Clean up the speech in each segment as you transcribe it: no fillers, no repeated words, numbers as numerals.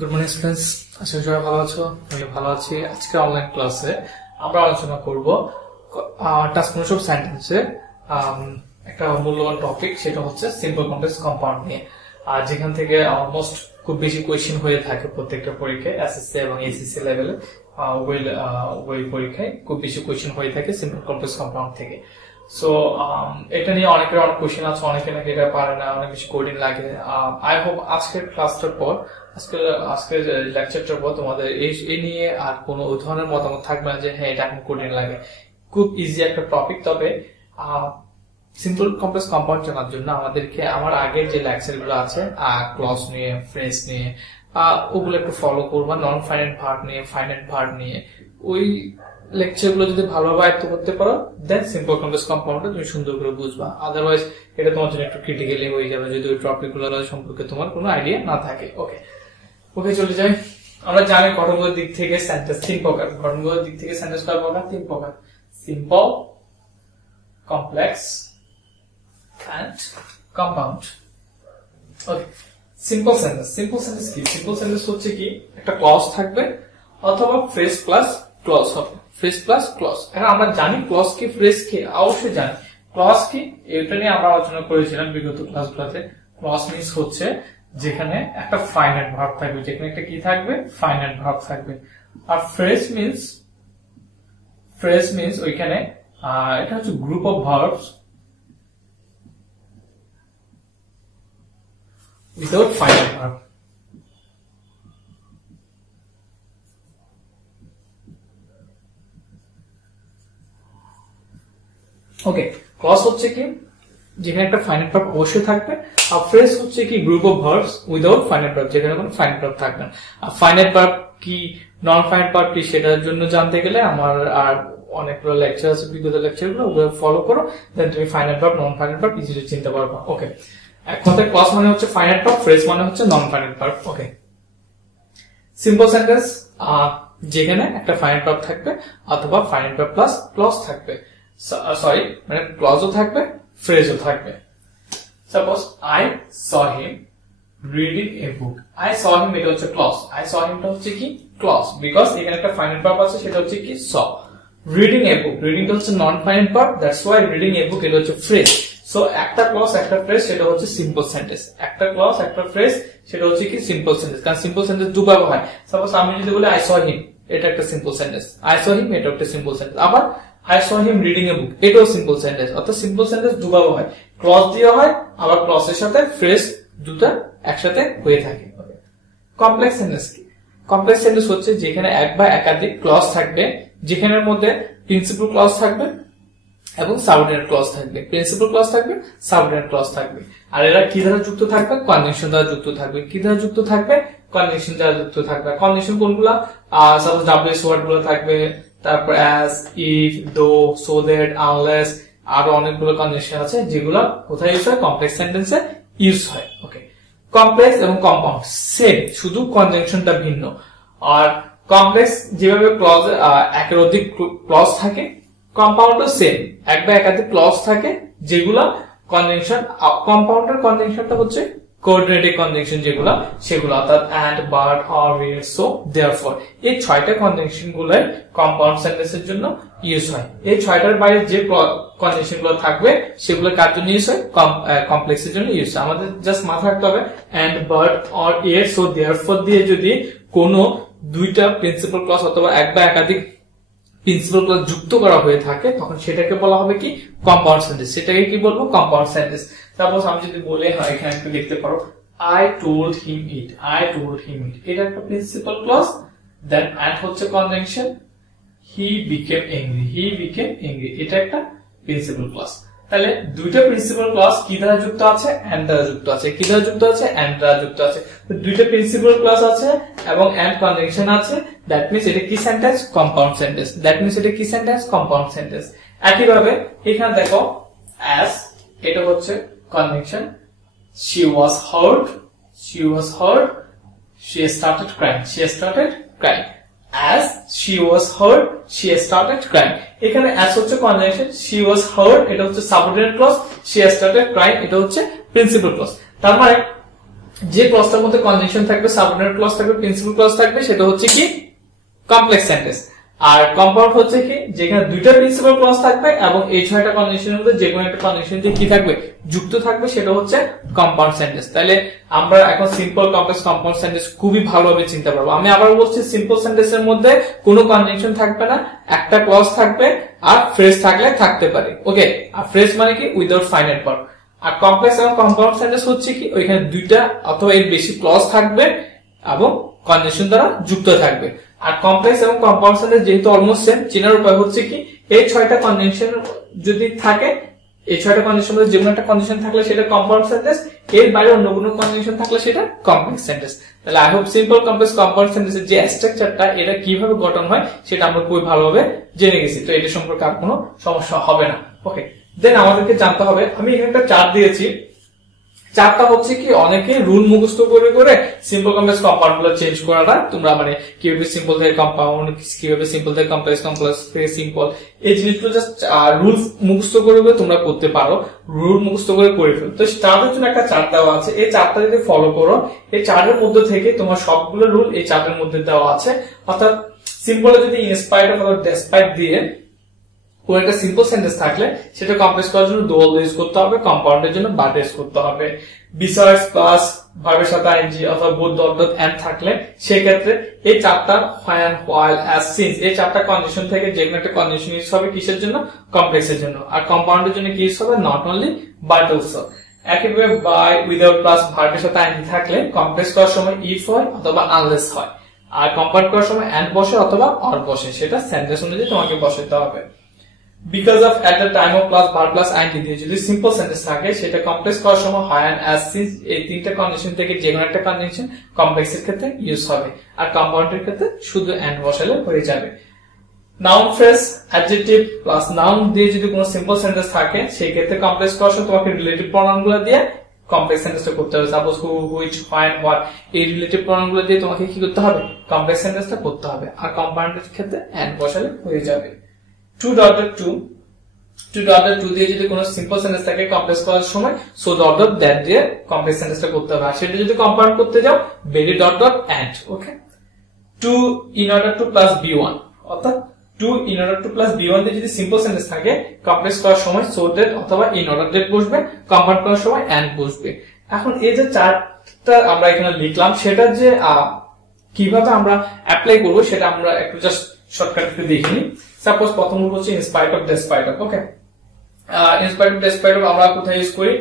Good morning students, আশা করি সবাই ভালো আছো। আমি ভালো আছি। আজকে অনলাইন ক্লাসে আমরা আলোচনা করব ট্রান্সফরমেশন অফ সেন্টেন্সে একটা মূল্যবান টপিক, সেটা হচ্ছে সিম্পল কমপ্লেক্স কম্পাউন্ড নিয়ে। আর যেখান থেকে অলমোস্ট খুব বেশি কোয়েশ্চেন হয়ে থাকে প্রত্যেকটা পরীক্ষায়, এসএসসি এবং এসএসসি লেভেলে ওই পরীক্ষায় খুব বেশি কোয়েশ্চেন হয়ে থাকে সিম্পল কমপ্লেক্স কম্পাউন্ড থেকে। সো এটা নিয়ে অনেকের অনেক কোয়েশ্চেন আছে, অনেকে নাকি এটা পারে না, অনেক বেশি কোডিং লাগে। আই হোপ আজকের ক্লাসটার পর, আজকের লেকচারটার পর তোমাদের এই নিয়ে আর কোনো ওই ধরনের মতামত থাকবে না যে হ্যাঁ এটা এখন কোডিং লাগে। খুব ইজি একটা টপিক। তবে সিম্পল কমপ্লেক্স কম্পাউন্ড জানার জন্য আমাদেরকে আমার আগের যে লেকচার গুলো আছে ক্লজ নিয়ে, ফ্রেজ নিয়ে, ওগুলো একটু ফলো করবা। নন ফাইনাইট ভার্ব নিয়ে, ফাইনাইট ভার্ব নিয়ে, ওই লেকচার গুলো যদি ভালোভাবে আয়ত্ত করতে পারো, দেন সিম্পল কমপ্লেক্স কম্পাউন্ডটা তুমি সুন্দর করে বুঝবা। আদারওয়াইজ এটা তোমার জন্য একটু ক্রিটিক্যালি হয়ে যাবে যদি ওই টপিক গুলো সম্পর্কে তোমার কোনো আইডিয়া না থাকে। ওকে চলে যাই। আমরা জানি গঠনগত দিক থেকে সেন্টেন্স তিন প্রকার। গঠনগত দিক থেকে সেন্টেন্স কয় প্রকার? তিন প্রকার: simple, complex and compound. Okay, simple sentence. Simple sentence কি? সিম্পল সেন্টেন্স হচ্ছে কি, একটা ক্লজ থাকবে অথবা ফ্রেজ প্লাস ক্লজ হবে। Phrase plus clause. এখন আমরা জানি ক্লজ কি, ফ্রেজ কি, অবশ্যই জানি। ক্লজ কি এটা নিয়ে আমরা আলোচনা করেছিলাম বিগত ক্লাসগুলোতে। ক্লজ মিন্স হচ্ছে যেখানে একটা ফাইনাইট ভার্ব থাকবে, যেখানে একটা কি থাকবে, ফাইনাইট ভার্ব থাকবে। আর ফ্রেজ মিন্স ওইখানে এটা হচ্ছে group of verbs without finite verb. Okay, clause হচ্ছে কি যেখানে একটা ফাইনাইট ভার্ব অবশ্যই থাকবে। আর ফ্রেজ হচ্ছে কি group of verbs without finite verb, যেখানে কোনো ফাইনাইট ভার্ব থাকবে না। আর ফাইনাইট ভার্ব কি, নন ফাইনাইট ভার্ব কি, সেটার জন্য জানতে গেলে আমার আর অনেকগুলো লেকচার আছে, বিগত লেকচারগুলো ওগুলো ফলো করো, দেন তুমি ফাইনাইট ভার্ব, নন ফাইনাইট ভার্ব ইজিলি চিনতে পারবা। ওকে, এক কথায় ক্লজ মানে হচ্ছে ফাইনাইট ভার্ব, ফ্রেজ মানে হচ্ছে non finite verb. Okay, simple sentence যেখানে একটা ফাইনাইট ভার্ব থাকবে অথবা ফাইনাইট ভার্ব প্লাস ক্লজ থাকবে। সরি, মানে ক্লজও থাকবে, ফ্রেজও থাকবে। Suppose I saw him reading a book. I saw him এটা হচ্ছে ক্লজ। আই স হিমটা হচ্ছে কি ক্লজ, বিকজ এখানে একটা ফাইনাইট ভার্ব আছে, সেটা হচ্ছে কি স। রিডিং এ বুক, রিডিংটা হচ্ছে non finite verb, that's why reading a book এটা হচ্ছে ফ্রেজ। সো একটা ক্লজ একটা ফ্রেজ সেটা হচ্ছে সিম্পল সেন্টেন্স। একটা ক্লজ একটা ফ্রেজ সেটা হচ্ছে কি সিম্পল সেন্টেন্স। কারণ সিম্পল সেন্টেন্স দুভাবে হয়। সাপোজ আমি যদি বলি আই স হিম, এটা একটা simple sentence. I saw him এটা একটা সিম্পল সেন্টেন্স। আবার I saw him reading a book, এটাও সিম্পল সেন্টেন্স। অর্থাৎ সিম্পল সেন্টেন্স দুভাবে হয়, ক্লজ দিয়ে হয়, আবার ক্লজের সাথে ফ্রেজ দুটো একসাথে হয়ে থাকে। কমপ্লেক্স সেন্টেন্স কি? কমপ্লেক্স সেন্টেন্স হচ্ছে যেখানে এক বা একাধিক ক্লজ থাকবে, যেখানের মধ্যে প্রিন্সিপাল ক্লজ থাকবে এবং সাবঅর্ডিনেট ক্লজ থাকবে। প্রিন্সিপাল ক্লজ থাকবে, সাবঅর্ডিনেট ক্লজ থাকবে। আর এরা কি দ্বারা যুক্ত থাকবে? কনজাংশন দ্বারা যুক্ত থাকবে। কি দ্বারা যুক্ত থাকবে? কনজাংশন দ্বারা যুক্ত থাকবে। কনজাংশন কোনগুলা? সাপোজ ডাব্লিউএস ওয়ার্ড গুলো থাকবে, তারপর অ্যাজ, ইফ, দো, সো দ্যাট, আনলেস, আরো অনেকগুলো কনজাংশন আছে যেগুলো কোথায় ইউজ হয়? কমপ্লেক্স সেন্টেন্সে ইউজ হয়। ওকে, কমপ্লেক্স এবং কম্পাউন্ড সেম, শুধু কনজাংশনটা ভিন্ন। আর কমপ্লেক্স যেভাবে ক্লজ একের অধিক ক্লজ থাকে, কম্পাউন্ডও সেম, এক বা একাধিক ক্লজ থাকে যেগুলা কনজাংশন। কম্পাউন্ডের কনজাংশনটা হচ্ছে কোঅর্ডিনেটিভ কনজাংশন যেগুলো, সেগুলো অর্থাৎ and, but, or, where, so, therefore. এই ছয়টা কনজাংশন গুলো কম্পাউন্ড সেন্টেন্সের জন্য ইউজ হয়। এই ছয়টার বাইরে যে কনজাংশন গুলো থাকবে সেগুলো কার জন্য ইউজ হয়? কমপ্লেক্সের জন্য ইউজ হয়। আমাদের জাস্ট মাথায় রাখতে হবে and, but, or, where, so, therefore দিয়ে যদি কোনো দুইটা প্রিন্সিপাল ক্লজ অথবা এক বা একাধিক প্রিন্সিপাল ক্লজ যুক্ত করা হয়ে থাকে, তখন সেটাকে বলা হবে কি? Compound sentence. সেটাকে কি বলবো? Compound sentence. সাপোজ আমি যদি বলি, হয় এখানে একটু লিখতে পারো, I told him it, I told him it, এটা একটা প্রিন্সিপাল ক্লজ, দেন and হচ্ছে conjunction, he became angry, he became angry, এটা একটা প্রিন্সিপাল ক্লজ। তাহলে দুইটা প্রিন্সিপাল ক্লজ কি দ্বারা যুক্ত আছে? and দ্বারা যুক্ত আছে। কি দ্বারা যুক্ত আছে? and দ্বারা যুক্ত আছে। দুইটা প্রিন্সিপাল ক্লজ আছে এবং and কনজাংশন আছে, দ্যাট মিন্স এটা কি sentence? Compound sentence. That means এটা কি সেন্টেন্স? Compound sentence. একইভাবে এখানে দেখো as, এটা হচ্ছে conjunction, she was hurt, she started crying, as she was hurt, she started crying। এখানে as হচ্ছে কনজাংশন, she was hurt এটা হচ্ছে subordinate clause, she started crying এটা হচ্ছে প্রিন্সিপাল ক্লজ। তার মানে যে ক্লজটার মধ্যে কনজাংশন থাকবে, সাবঅর্ডিনেট ক্লজ থাকবে, প্রিন্সিপাল ক্লজ থাকবে, সেটা হচ্ছে কি কমপ্লেক্স সেন্টেন্স। আর কম্পাউন্ড হচ্ছে কি যেখানে দুইটা প্রিন্সিপাল ক্লজ থাকবে এবং এই 6টা কনজাংশনের মধ্যে যে কোনো একটা কনজাংশন দিয়ে কি থাকবে, যুক্ত থাকবে, সেটা হচ্ছে কম্পাউন্ড সেন্টেন্স। তাহলে আমরা এখন সিম্পল, কমপ্লেক্স, কম্পাউন্ড সেন্টেন্স খুবই ভালোভাবে চিনতে পারবো। আমি আবার বলছি, সিম্পল সেন্টেন্সের মধ্যে কোনো কনজাংশন থাকবে না, একটা ক্লজ থাকবে আর ফ্রেজ থাকলে থাকতে পারে। ওকে, আর ফ্রেজ মানে কি উইদাউট ফাইনাইট ভার্ব। আর কমপ্লেক্স এবং কম্পাউন্ড সেন্টেন্স হচ্ছে কি ওইখানে দুইটা অথবা এর বেশি ক্লজ থাকবে এবং কনজাংশন দ্বারা যুক্ত থাকবে। আর কমপ্লেক্স এবং কম্পাউন্ড সেন্টেন্স যেহেতু অলমোস্ট সেম, চেনার উপায় হচ্ছে কি এই 6টা কনজাংশন যদি থাকে, এই 6টা কনজাংশন মধ্যে যে কোনো একটা কনজাংশন থাকলে সেটা কম্পাউন্ড সেন্টেন্স, এর বাইরে অন্য কোনো কনজাংশন থাকলে সেটা কমপ্লেক্স সেন্টেন্স। তাহলে I hope simple, complex, compound সেন্টেন্সের যে স্ট্রাকচারটা এটা কিভাবে গঠন হয় সেটা আমরা খুবই ভালোভাবে জেনে গেছি। তো এটা সম্পর্কে আর কোনো সমস্যা হবে না। ওকে, দেন আমাদেরকে জানতে হবে, আমি এখানে একটা চার্ট দিয়েছি। চারটা হচ্ছে কি অনেকে রুল মুখস্থ করে করে সিম্পল, কমপ্লেক্স, কম্পাউন্ড গুলো চেঞ্জ করাটা তোমরা মানে কিভাবে সিম্পল থেকে কম্পাউন্ড, কিভাবে সিম্পল থেকে কমপ্লেক্স, কমপ্লেক্স থেকে সিম্পল, এই জিনিসগুলো জাস্ট রুল মুখস্থ করে করে তোমরা করতে পারো, রুল মুখস্থ করে করে ফেলো। তো তাদের জন্য একটা চার্ট দেওয়া আছে, এই চার্টটা যদি ফলো করো, এই চার্টের মধ্যে থেকে তোমার সবগুলো রুল এই চার্টের মধ্যে দেওয়া আছে। অর্থাৎ সিম্পলে যদি ইনস্পাইট অথবা ডেসপাইট দিয়ে কোন একটা সিম্পল সেন্টেন্স থাকলে সেটা কমপ্লেক্স করার জন্য ডু ইউজ করতে হবে, কম্পাউন্ডের জন্য বাট ইউজ করতে হবে। বিসাইডস প্লাস ভার্বের সাথে আইএনজি অথবা বোথ ডট ডট এন্ড থাকলে সেই ক্ষেত্রে এই চারটা হোয়েন, হোয়াইল, অ্যাজ, সিন্স, এই চারটা কন্ডিশন থেকে যে কোনো একটা কন্ডিশন ইউজ হবে কিসের জন্য, কমপ্লেক্সের জন্য। আর কম্পাউন্ডের জন্য কি ইউজ হবে, নট অনলি বাট অলসো। একইভাবে বাই, উইদাউট প্লাস ভার্বের সাথে আইএনজি থাকলে কমপ্লেক্স করার সময় ইফ হয় অথবা আনলেস হয়। আর কম্পাউন্ড করার সময় এন্ড বসে অথবা অর বসে, সেটা সেন্টেন্স অনুযায়ী তোমাকে বসাতে হবে। Because of, at the time of plus, bar plus, and দিয়ে যদি সিম্পল সেন্টেন্স থাকে সেটা কমপ্লেক্স করার সময় হয় and as, since, এই তিনটা কন্ডিশন থেকে যে কোনো একটা কন্ডিশন কমপ্লেক্স এর ক্ষেত্রে ইউজ হবে। আর কম্পাউন্ডের ক্ষেত্রে শুধু and বসালে হয়ে যাবে। Noun phrase, adjective plus noun দিয়ে যদি কোনো সিম্পল সেন্টেন্স থাকে সেই ক্ষেত্রে কমপ্লেক্স করার সময় তোমাকে রিলেটিভ প্রনাউন গুলো দিয়ে কমপ্লেক্স সেন্টেন্সটা করতে হবে। Suppose who, which, when, what, এই রিলেটিভ প্রনাউন গুলো দিয়ে তোমাকে কি করতে হবে, কমপ্লেক্স সেন্টেন্সটা করতে হবে। আর কম্পাউন্ডের ক্ষেত্রে and বসালে হয়ে যাবে। 2.2 দিয়ে যদি কোনো সিম্পল সেন্টেন্স থাকে কমপ্লেক্স করার সময় সো ডট ডট দ্যাট দিয়ে কমপ্লেক্স সেন্টেন্সটা করতে হবে। আর সেটা যদি কম্পাউন্ড করতে যাও very dot dot and. Okay, 2 in order to plus b1, অর্থাৎ 2 in order to plus b1 দিয়ে যদি সিম্পল সেন্টেন্স থাকে কমপ্লেক্স করার সময় সো দ্যাট অথবা in order that বসবে, কম্পাউন্ড করার সময় এন্ড বসবে। এখন এই যে চারটা আমরা এখানে লিখলাম সেটা যে কিভাবে আমরা অ্যাপ্লাই করব সেটা আমরা একটু জাস্ট শর্টকাটে দেখে নিই। সাপোজ প্রথম রুল হচ্ছে in spite of, despite of. Okay, in spite of, despite of আমরা কোথায় ইউজ করি,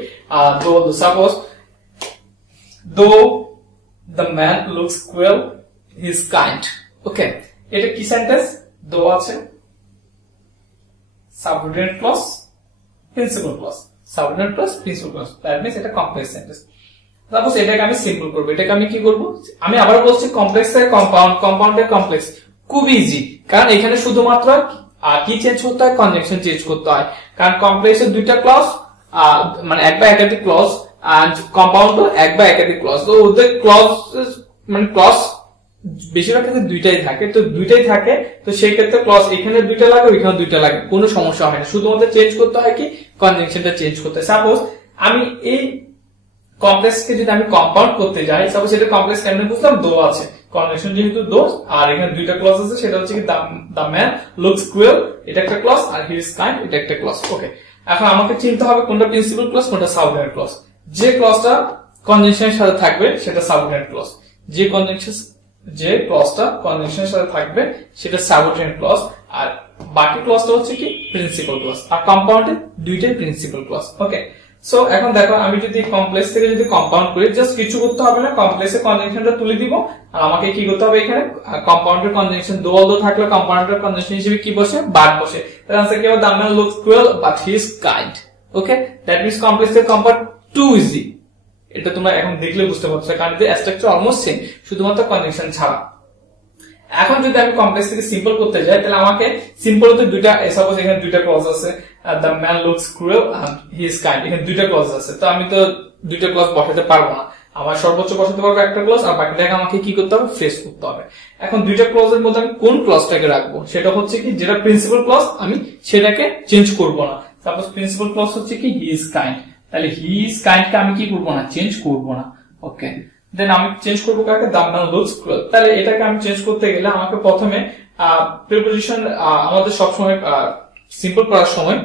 suppose though the man looks cruel he is kind. Okay, এটা কি সেন্টেন্স, দো আছে, subordinate clause, principal clause, subordinate clause, principal clause, that means এটা complex sentence. Suppose এটাকে আমি simple করব, এটাকে আমি কি করব, আমি আবার বলছি কমপ্লেক্স থেকে কম্পাউন্ড, কম্পাউন্ড থেকে কমপ্লেক্স, খুব ইজি। কারণ এখানে শুধুমাত্র কি চেঞ্জ করতে হয়, কনজাংশন চেঞ্জ করতে হয়। কারণ কমপ্লেক্সের দুইটা ক্লজ মানে এক বা একাধিক ক্লজ, আর কম্পাউন্ডও এক বা একাধিক ক্লজ। তো ওদের ক্লজ মানে ক্লজ বেশিরভাগ ক্ষেত্রে দুইটাই থাকে, তো দুইটাই থাকে, তো সেই ক্ষেত্রে ক্লজ এখানে দুইটা লাগে, ওইখানে দুইটা লাগে, কোনো সমস্যা হয় না। শুধুমাত্র চেঞ্জ করতে হয় কি, কনজাংশনটা চেঞ্জ করতে হয়। সাপোজ আমি এই কমপ্লেক্সকে যদি আমি কম্পাউন্ড করতে যাই, সাপোজ এটা কমপ্লেক্স কেমনে বুঝলাম, দো আছে, কনজাংশন যেহেতু দো, আর এখানে দুইটা ক্লজ আছে, সেটা হচ্ছে কি দ্য ম্যান লুকস ক্রুয়েল, এটা একটা ক্লজ, আর হি ইজ কাইন্ড, এটা একটা ক্লজ। ওকে, এখন আমাকে চিনতে হবে কোনটা প্রিন্সিপাল ক্লজ, কোনটা সাবঅর্ডিনেট ক্লজ। যে ক্লজটা কনজাংশনের সাথে থাকবে সেটা সাবঅর্ডিনেট ক্লজ, যে ক্লজটা কনজাংশনের সাথে থাকবে সেটা সাবঅর্ডিনেট ক্লজ, আর বাকি ক্লজটা হচ্ছে কি প্রিন্সিপাল ক্লজ। আর কম্পাউন্ডে দুইটাই প্রিন্সিপাল ক্লজ। ওকে, সো এখন দেখো আমি যদি কমপ্লেক্স থেকে যদি কম্পাউন্ড করি, জাস্ট কিছু করতে হবে না, কমপ্লেক্সের কনজাংশনটা তুলে দিব। আর আমাকে কি করতে হবে, এখানে কম্পাউন্ডের কনজাংশন দো অলদো থাকলে কম্পাউন্ডের কনজাংশন হিসেবে কি বসে, বাট বসে। তার আনসার কি হবে, the man looks cruel but he is kind. Okay, that means complex থেকে কম্পাউন্ড টু ইজি। এটা তোমরা এখন দেখলে বুঝতে পারছো, কারণ এর স্ট্রাকচার অলমোস্ট সেম, শুধুমাত্র কনজাংশন ছাড়া। এখন যদি আমি কমপ্লেক্স থেকে সিম্পল করতে যাই, তাহলে আমাকে সিম্পল তো দুইটা, সাপোজ এখানে দুইটা ক্লজ আছে, the man looks cruel and he is kind, এখানে দুইটা ক্লজ আছে, তো আমি তো দুইটা ক্লজ বসাতে পারবো না, আমার সর্বোচ্চ বসাতে পারবো একটা ক্লজ, আর বাকিটাকে আমাকে কি করতে হবে, ফ্রেজ করতে হবে। এখন দুইটা ক্লজের মধ্যে আমি কোন ক্লজটাকে রাখবো, সেটা হচ্ছে কি যেটা প্রিন্সিপাল ক্লজ আমি সেটাকে চেঞ্জ করবো না। সাপোজ প্রিন্সিপাল ক্লজ হচ্ছে কি হি ইজ কাইন্ড, তাহলে হি ইজ কাইন্ড কে আমি কি করবো না, চেঞ্জ করবো না। ওকে, দেন আমি চেঞ্জ করবো কাকে, দামনাল লুকস ক্রুয়েল। তাহলে এটাকে আমি চেঞ্জ করতে গেলে আমাকে প্রথমে প্রিপোজিশন আমাদের সবসময় সিম্পল করার সময়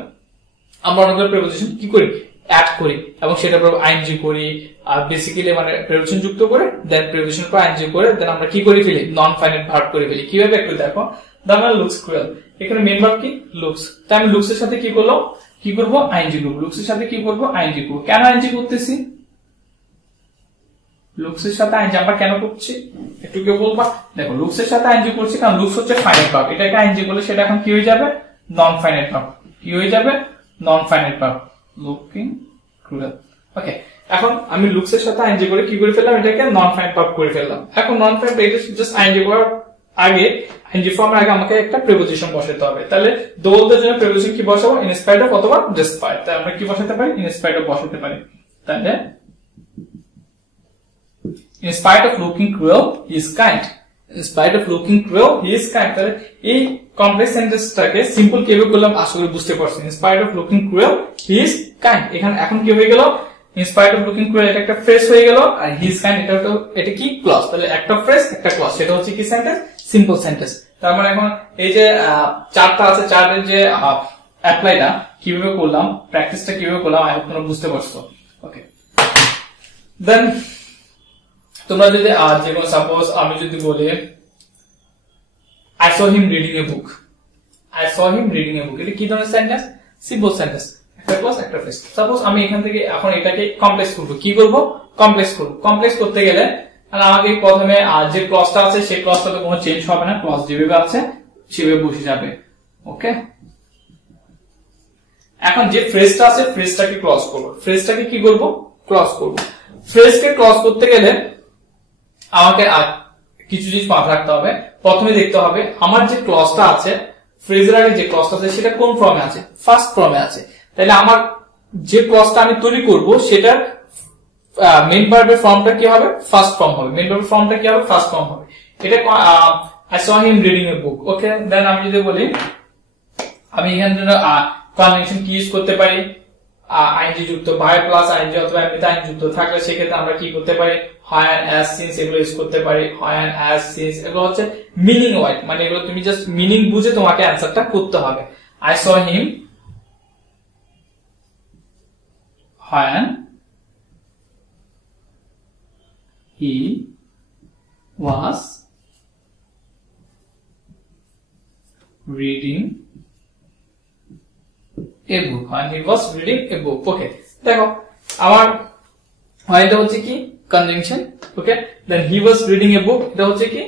আমরা অনেকগুলো প্রিপোজিশন কি করি, অ্যাড করি এবং সেটার পর আইএনজি করি, আর বেসিক্যালি মানে প্রিপোজিশন যুক্ত করে দেন প্রিপোজিশন পর আইএনজি করে দেন আমরা কি করে ফেলি, নন ফাইনাইট ভার্ব করে ফেলি। কিভাবে একটু দেখো, দামনাল লুকস ক্রুয়েল, এখানে মেইন ভার্ব কি লুকস, তাই আমি লুকস এর সাথে কি করলাম, কি করবো, আইএনজি করবো। লুকস এর সাথে কি করবো, আইএনজি করবো। কেন আইএনজি করতেছি, লুকস এর সাথে আইএনজি আমরা কেন করছি একটু কেউ বলবা। দেখো লুকস এর সাথে আইএনজি করছি কারণ লুকস হচ্ছে ফাইনাইট ভার্ব, এটাকে আইএনজি করলে সেটা এখন কি হয়ে যাবে, নন ফাইনাইট ভার্ব। কি হয়ে যাবে, non finite verb, looking cruel. Okay, এখন আমি লুকস এর সাথে আইএনজি করে কি করে ফেললাম, এটাকে নন ফাইনাইট ভার্ব করে ফেললাম। এখন নন ফাইনাইট এটা জাস্ট আইএনজি করার আগে, আইএনজি ফর্মের আগে আমাকে একটা প্রিপোজিশন বসাতে হবে। তাহলে দোলদের জন্য প্রিপোজিশন কি বসাবো, ইন স্পাইট অফ অথবা ডিসপাইট। তাই আমরা কি বসাতে পারি, ইন স্পাইট অফ বসাতে পারি। তাহলে in spite of looking cruel he is kind, in spite of looking cruel he is kind। তাহলে এই কমপ্লেক্স সেন্টেন্সটাকে সিম্পল কিভাবে করলাম আশা করি বুঝতে পারছেন। in spite of looking cruel he is kind, এখানে এখন কি হয়ে গেল, in spite of looking cruel এটা একটা ফ্রেজ হয়ে গেল, আর he is kind এটা কি ক্লজ। তাহলে একটা ফ্রেজ একটা ক্লজ, সেটা হচ্ছে কি সেন্টেন্স, সিম্পল সেন্টেন্স। তার মানে এখন এই যে চারটা আছে, চারের যে অ্যাপ্লাইটা কিভাবে করলাম, প্র্যাকটিসটা কিভাবে করলাম, আই হোপ তোমরা বুঝতে পারছো। ওকে, দেন তোমরা যদি যে কোনো সাপোজ আমি যদি বলি I saw him reading a book, I saw him reading a book, এটা কি ধরনের সেন্টেন্স, সিম্পল সেন্টেন্স, একটা ক্লজ একটা ফ্রেজ। সাপোজ আমি এখান থেকে এখন এটাকে কমপ্লেক্স করব, কি করব, কমপ্লেক্স করব। কমপ্লেক্স করতে গেলে আমাকে প্রথমে যে ক্লজটা আছে সেই ক্লজটাতে কোনো চেঞ্জ হবে না, ক্লজ যেভাবে আছে সেভাবে বসে যাবে। ওকে, এখন যে ফ্রেজটা আছে ফ্রেজটাকে ক্লজ করব, ফ্রেজটাকে কি করব, ক্লজ করব। ফ্রেজকে ক্লজ করতে গেলে আমাকে কিছু জিনিস মাথায় রাখতে হবে। প্রথমে দেখতে হবে আমার যে ক্লজটা আছে, ফ্রেজের আগে যে ক্লজটা আছে সেটা কোন ফর্মে আছে, ফার্স্ট ফর্মে আছে। তাহলে আমার যে ক্লজটা আমি তৈরি করব সেটার মেইন ভার্বের ফর্মটা কি হবে, ফার্স্ট ফর্ম হবে। মেইন ভার্বের ফর্মটা কি হবে, ফার্স্ট ফর্ম হবে। এটা I saw him reading a book। Okay, দেন আমি যদি বলি আমি এখানে কনজাংশন কি ইউজ করতে পারি, আইএনজি যুক্ত ভার্ব প্লাস আইএনজি অথবা এমনিতে আইএনজি যুক্ত থাকলে সেক্ষেত্রে আমরা কি করতে পারি, হয় অ্যান্ড অ্যাজ সিন্স এগুলো ইউজ করতে পারি। হয় অ্যান্ড অ্যাজ সিন্স এগুলো হচ্ছে মিনিং ওয়াইজ, মানে এগুলো তুমি জাস্ট মিনিং বুঝে তোমাকে অ্যান্সারটা করতে হবে। I saw him when he was reading a book, when he was reading a book। ওকে, দেখো আমার এটা হচ্ছে কি conjunction. Okay, then he was reading a book এটা হচ্ছে কি,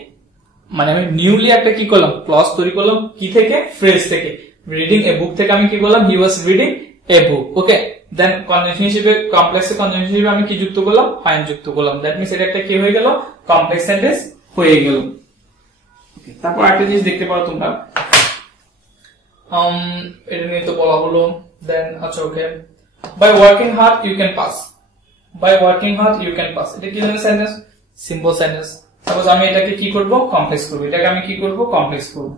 মানে আমি নিউলি একটা কি করলাম, ক্লজ তৈরি করলাম কি থেকে, ফ্রেজ থেকে। রিডিং এ বুক থেকে আমি কি করলাম, he was reading a book। Okay, then conjunction হিসেবে, কমপ্লেক্স কনজাংশন হিসেবে আমি কি যুক্ত করলাম, ফাইন যুক্ত করলাম। দ্যাট মিন্স এটা একটা কি হয়ে গেল, কমপ্লেক্স সেন্টেন্স হয়ে গেল। তারপর একটা জিনিস দেখতে পারো তোমরা, এটা নিয়ে তো বলা হলো। দেন আচ্ছা, okay, by working hard you can pass, by working hard you can pass, এটা কি ধরনের সেন্টেন্স, সিম্পল সেন্টেন্স। সাপোজ আমি এটাকে কি করব, কমপ্লেক্স করব, এটাকে আমি কি করব, কমপ্লেক্স করব।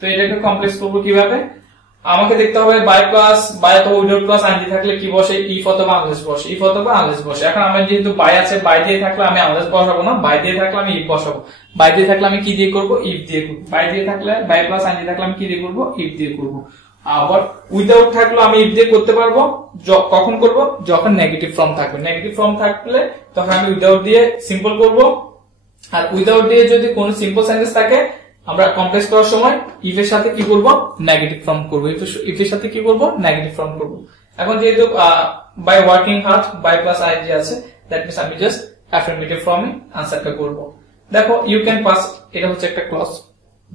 তো এটাকে কমপ্লেক্স করব কিভাবে, আমাকে দেখতে হবে বাই প্লাস, বাই অথবা উইদাউট প্লাস আইএনজি থাকলে কি বসে, ইফ অথবা আনলেস বসে, ইফ অথবা আনলেস বসে। এখন আমার যেহেতু বাই আছে, বাই দিয়ে থাকলে আমি আনলেস বসাবো না, বাই দিয়ে থাকলে আমি ইফ বসাবো। বাই দিয়ে থাকলে আমি কি দিয়ে করব, ইফ দিয়ে করব। বাই দিয়ে থাকলে, বাই প্লাস আইএনজি থাকলে আমি কি দিয়ে করব, ইফ দিয়ে করব। আবার উইদাউট থাকলে আমি ইফ দিয়ে করতে পারবো, কখন করব, যখন নেগেটিভ ফর্ম থাকবে। নেগেটিভ ফর্ম থাকলে তখন আমি উইদাউট দিয়ে সিম্পল করব। আর উইদাউট দিয়ে যদি কোনো সিম্পল সেন্টেন্স থাকে আমরা কমপ্লেক্স করার সময় ইফ এর সাথে কি করব, নেগেটিভ ফর্ম করব। ইফ এর সাথে কি করব, নেগেটিভ ফর্ম করব। এখন যেহেতু by working hard by plus I N G আছে, দ্যাট মিন্স আমি জাস্ট অ্যাফার্মেটিভ ফর্মে আনসারটা করব। দেখো ইউ ক্যান পাস এটা হচ্ছে একটা ক্লজ,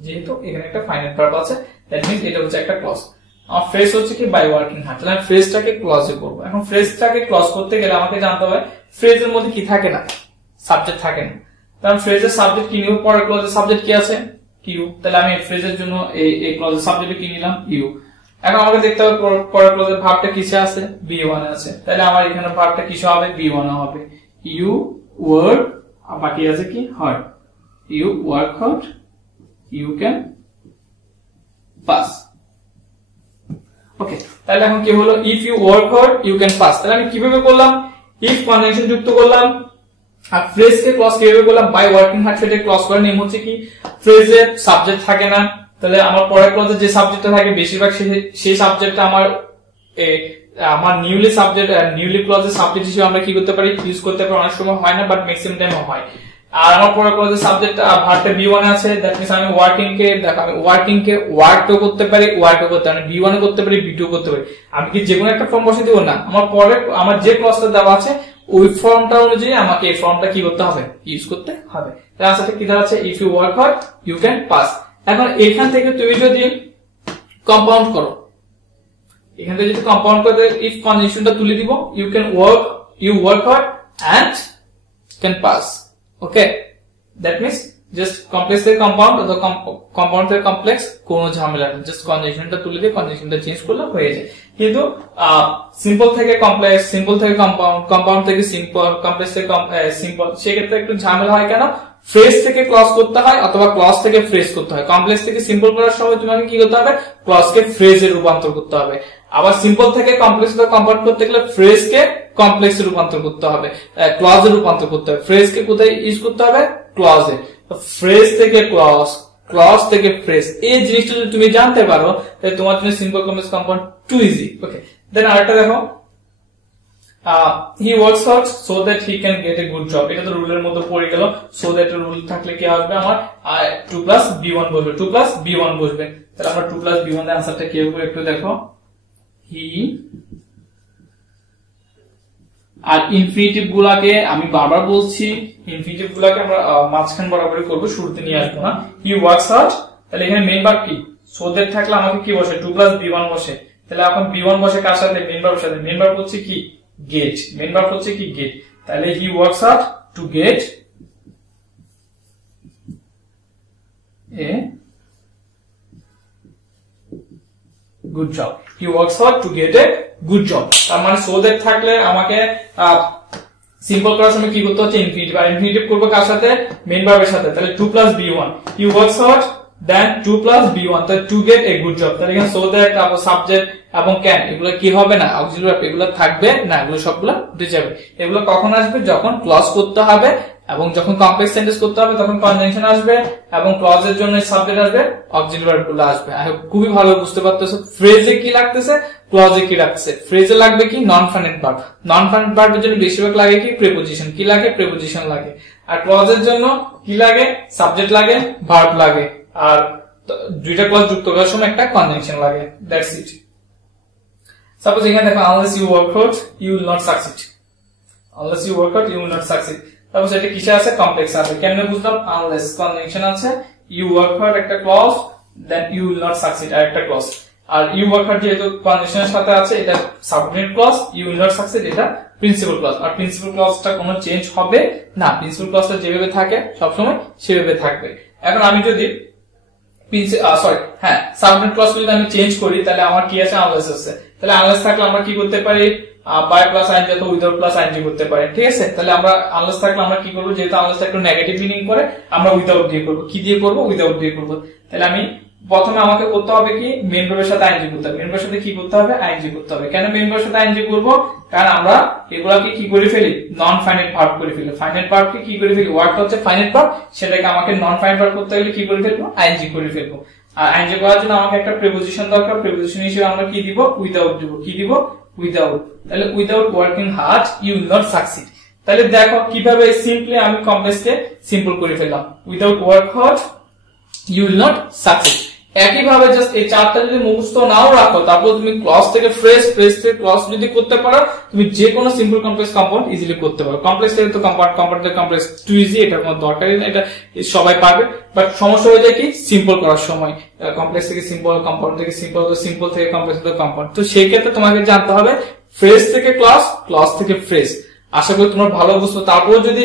যেহেতু এখানে একটা ফাইনাইট ভার্ব আছে, দ্যাট মিন্স এটা হচ্ছে একটা ক্লজ। আমার ফ্রেজ হচ্ছে কি বাই ওয়ার্কিং হার্ড, তাহলে আমি ফ্রেজটাকে ক্লজে করব। এখন ফ্রেজটাকে ক্লজ করতে গেলে আমাকে জানতে হবে ফ্রেজের মধ্যে কি থাকে না, সাবজেক্ট থাকে না। কারণ ফ্রেজের সাবজেক্ট কি নিব, পরের ক্লজের সাবজেক্ট কি আছে, ইউ। তাহলে আমি ফ্রেজের জন্য এই ক্লজের সাবজেক্ট কি নিলাম, ইউ। এখন আমাকে দেখতে হবে পরের ক্লজের ভার্বটা কিসে আছে, বি ওয়ানে আছে। তাহলে আমার এখানে ভার্বটা কিসে হবে, বি ওয়ানে হবে। ইউ ওয়ার্ক, বাকি আছে কি, hard. You work hard, you can pass. Okay, তাহলে এখন কি হলো, if you work hard you can pass. তাহলে আমি কিভাবে করলাম, ইফ কনজাংশন যুক্ত করলাম, আর ফ্রেজ কে ক্লজ কিভাবে করলাম, বাই ওয়ার্কিং হার্ড সেটা ক্লজ করে নিয়ম হচ্ছে কি, ফ্রেজে সাবজেক্ট থাকে না, তাহলে আমার পরের ক্লজে যে সাবজেক্টটা থাকে বেশিরভাগ সেই সাবজেক্টটা আমার নিউলি ক্লজের সাবজেক্ট হিসেবে আমরা কি করতে পারি, ইউজ করতে পারি। অনেক সময় হয় না, বাট ম্যাক্সিমাম টাইম হয়। আর আমার পরের ক্লজের সাবজেক্ট ভার্বটা B1 আছে, দ্যাট মিন্স আমি ওয়ার্কিং কে ওয়ার্কও করতে পারি, ওয়ার্কও করতে পারি, B1 করতে পারি, B2 করতে পারি। আমি কি যেকোনো একটা ফর্ম বসে দিব না, আমার যে ক্লজটা দেওয়া আছে ওই ফর্মটা অনুযায়ী আমাকে এই ফর্মটা কি করতে হবে, ইউজ করতে হবে। তার আনসারটা কি দাঁড়াচ্ছে, if you work hard you can pass. এখন এখান থেকে তুমি যদি কম্পাউন্ড করো, এখান থেকে যদি কম্পাউন্ড করে ইফ কন্ডিশনটা তুলে দিব, you work hard and can pass. Okay, that means just complex থেকে কম্পাউন্ড অথবা কম্পাউন্ড থেকে কমপ্লেক্স, কোনো ঝামেলা নেই, জাস্ট কন্ডিশনটা তুলে দিয়ে কন্ডিশনটা চেঞ্জ করলে হয়ে যায়। কিন্তু সিম্পল থেকে কমপ্লেক্স, সিম্পল থেকে কম্পাউন্ড, কম্পাউন্ড থেকে সিম্পল, কমপ্লেক্স থেকে সিম্পল, সেক্ষেত্রে একটু ঝামেলা হয়। কেন, ফ্রেজ থেকে ক্লজ করতে হয় অথবা ক্লজ থেকে ফ্রেজ করতে হয়। কমপ্লেক্স থেকে সিম্পল করার সময় তোমাকে কি করতে হবে, ক্লজকে ফ্রেজে রূপান্তর করতে হবে। আবার সিম্পল থেকে কমপ্লেক্স কনভার্ট করতে গেলে ফ্রেজকে কমপ্লেক্সে রূপান্তর করতে হবে, ক্লজে রূপান্তর করতে হবে। ফ্রেজকে কোথায় ইউজ করতে হবে, ক্লজে। ফ্রেজ থেকে ক্লজ, ক্লজ থেকে ফ্রেজ, এই জিনিসটা যদি তুমি জানতে পারো তাহলে তোমার জন্য simple complex compound too easy. Okay, then আরেকটা দেখো, he works hard so that he can get a good job। এটা তো রুলের মধ্যে পড়ে গেল, so that রুল থাকলে কি আসবে, আমার 2 plus B1 বসবে, 2 plus B1 বসবে। তাহলে আমরা 2 plus B1 এর आंसरটা কি হবে একটু দেখো, he। আর ইনফিনিটিভ গুলাকে আমি বারবার বলছি, ইনফিনিটিভ গুলাকে আমরা মাঝখান বরাবরই করব, শুরুতে নিয়ে আসবো না। he works hard, তাহলে এখানে মেইন ভার্ব কি, so that থাকলে আমাকে কি বসে, 2 plus B1 বসে। তাহলে এখন B1 বসে কার সাথে, মেইন ভার্বের সাথে। মেইন ভার্ব হচ্ছে কি, get, মেইন ভার্ব হচ্ছে কি get। তাহলে he works hard to get a good job, he works hard to get a good job। তার মানে so that থাকলে আমাকে সিম্পল করার সময় কি করতে হচ্ছে, ইনফিনিটিভ। আর ইনফিনিটিভ করব কার সাথে, মেইন ভার্বের সাথে। তাহলে 2 plus B1, he works hard then 2 plus B1, তাহলে to get a good job। তাহলে এখানে so that সাবজেক্ট এবং ক্যান এগুলো কি হবে না, অক্সিলারি ভার্ব, এগুলো থাকবে না, এগুলো সবগুলো উঠে যাবে। এগুলো কখন আসবে, যখন ক্লজ করতে হবে এবং যখন কমপ্লেক্স সেন্টেন্স করতে হবে তখন কনজাংশন আসবে, এবং ক্লজের জন্য সাবজেক্ট আসবে, অক্সিলারি ভার্ব গুলো আসবে। খুবই ভালো বুঝতে পারতেছো ফ্রেজে কি লাগতেছে, ক্লজে কি লাগতেছে। ফ্রেজে লাগবে কি, নন ফাইনাইট ভার্ব। নন ফাইনাইট ভার্বের জন্য বেশিরভাগ লাগে কি, প্রিপোজিশন। কি লাগে, প্রিপোজিশন লাগে। আর ক্লজের জন্য কি লাগে, সাবজেক্ট লাগে, ভার্ব লাগে। আর দুইটা ক্লজ যুক্ত করার সময় একটা কনজাংশন লাগে, দ্যাটস ইট। সাপোজ এখানে দেখো, unless you work hard you will not succeed, unless you work hard you will not succeed। তারপর এটা কিসে আছে, কমপ্লেক্স আছে। কেমনে বুঝলাম, unless কনজাংশন আছে, you work hard একটা clause, then you will not succeed আর একটা ক্লজ। আর you work hard যেহেতু কনজাংশনের সাথে আছে, এটা subordinate clause, you will not succeed এটা প্রিন্সিপাল ক্লজ। আর প্রিন্সিপাল ক্লজটা কোনো চেঞ্জ হবে না, প্রিন্সিপাল ক্লজটা যেভাবে থাকে সবসময় সেভাবে থাকবে। এখন আমি যদি সাবঅর্ডিনেট ক্লজ যদি আমি চেঞ্জ করি তাহলে আমার কি আছে, আনলেস আছে। তাহলে আনলেস থাকলে আমরা কি করতে পারি, বাই প্লাস আইএনজি অথবা উইদাউট প্লাস আইএনজি করতে পারি, ঠিক আছে। তাহলে আমরা আনলেস থাকলে আমরা কি করবো, যেহেতু আনলেসটা একটু নেগেটিভ মিনিং করে, আমরা উইদাউট দিয়ে করবো। কি দিয়ে করবো, উইদাউট দিয়ে করবো। তাহলে আমি প্রথমে আমাকে করতে হবে কি, মেইন ভার্বের সাথে আইএনজি করতে হবে। মেইন ভার্বের সাথে কি করতে হবে, আইএনজি করতে হবে। কেন মেইন ভার্বের সাথে আইএনজি করবো, কারণ আমরা এগুলাকে কি করে ফেলি, নন ফাইনাইট ভার্ব করে ফেলি। ফাইনাইট ভার্বকে কি করে ফেলি, ওয়ার্ডটা হচ্ছে ফাইনাইট ভার্ব, সেটাকে আমাকে নন ফাইনাইট ভার্ব করতে গেলে কি করে ফেলবো, আইএনজি করে ফেলবো। আর আইএনজি করার জন্য আমাকে একটা প্রিপোজিশন দরকার। প্রিপোজিশন হিসেবে আমরা কি দিব, উইদাউট দিব। কি দিব, উইদাউট। তাহলে without working hard you will not succeed. তাহলে দেখো কিভাবে সিম্পলি আমি কমপ্লেক্সকে সিম্পল করে ফেললাম, without work hard you will not succeed. একইভাবে জাস্ট এই চারটা যদি মুখস্থ নাও রাখো, তারপর তুমি ক্লজ থেকে ফ্রেজ, ফ্রেজ থেকে ক্লজ যদি করতে পারো, তুমি যে কোনো সিম্পল কমপ্লেক্স কম্পাউন্ড ইজিলি করতে পারো। কমপ্লেক্স থেকে তো কম্পাউন্ড, কম্পাউন্ড থেকে কমপ্লেক্স টু ইজি, এটার কোনো দরকারই নেই, এটা সবাই পারবে। বাট সমস্যা হয়ে যায় কি, সিম্পল করার সময়, কমপ্লেক্স থেকে সিম্পল, কম্পাউন্ড থেকে সিম্পল, সিম্পল থেকে কমপ্লেক্স থেকে কম্পাউন্ড। তো সেই ক্ষেত্রে তোমাকে জানতে হবে ফ্রেজ থেকে ক্লজ, ক্লজ থেকে ফ্রেজ। আশা করি তোমরা ভালো বুঝছো। তারপর যদি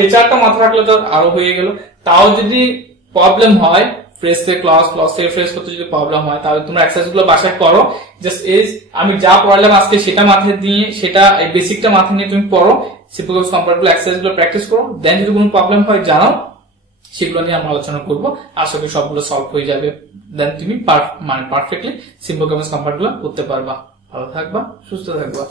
এই চারটা মাথা রাখলে তো আরো হয়ে গেল। তাও যদি প্রবলেম হয়, ফ্রেজ থেকে ক্লজ, ক্লজ থেকে ফ্রেজ করতে যদি প্রবলেম হয়, তাহলে তোমরা এক্সারসাইজ গুলো বাসায় করো। জাস্ট আমি যা পড়ালাম আজকে সেটা মাথায় দিয়ে, সেটা এই বেসিকটা মাথায় নিয়ে তুমি পড়ো, সিম্পল কম্পারেবল এক্সারসাইজ গুলো প্র্যাকটিস করো। দেন যদি কোনো প্রবলেম হয় জানাও, সেগুলো নিয়ে আমরা আলোচনা করবো। আশা করি সবগুলো সলভ হয়ে যাবে। দেন তুমি পারফেক্টলি সিম্পল কম্পারেবল করতে পারবা। ভালো থাকবা, সুস্থ থাকবা।